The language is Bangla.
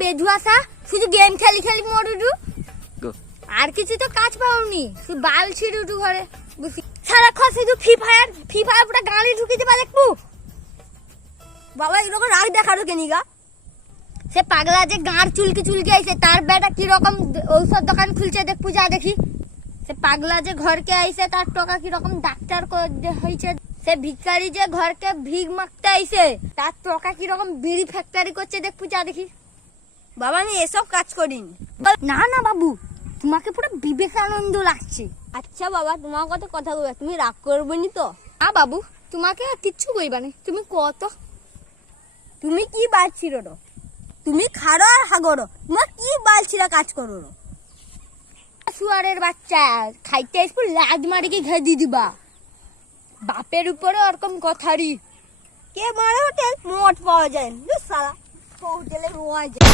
বেধুয়াসা শুধু গেম খেলি খেলি মরুডু আর কিছু তো কাজ পাওনি শুধু বাল ছিড়ুটু ঘরে সারাক্ষণ শুধু ফ্রি ফায়ার পুরো গাড়ি ঢুকে দিবা দেখবো বাবা এরকম রাগ দেখানো কেনিগা সে পাগলা যে গাঁর চুলকি আইছে তার বেটা কি রকম ঔষধ দোকান খুলছে দেখবো যা দেখি সে পাগলা যে ঘরকে আইছে তার টাকা কি রকম ডাক্তার হয়েছে সে ভিখারি যে ঘরকে ভিগ মাগতে আইছে তার টাকা কি রকম বিড়ি ফ্যাক্টরি করছে দেখবো যা দেখি বাবা আমি এসব কাজ করিনি। না না বাবু তোমাকে পুরো বিবেকানন্দ লাগছে। আচ্ছা বাবা তোমার কথা কথা বলবে তুমি রাগ করবে নি তো? না বাবু তোমাকে কিচ্ছু কইবা না তুমি কত তুমি কি বালছিরো র তুমি খাড়ো আর হাগরো তোমার কি বালছিরা কাজ করো র শুয়ারের বাচ্চা খাইতে আসবো লাদ মারি কি ঘে দি দিবা বাপের উপরে ওরকম কথারি কে মারে হোটেল মোট পাওয়া যায় না সালা হোটেলে রোয়া যায়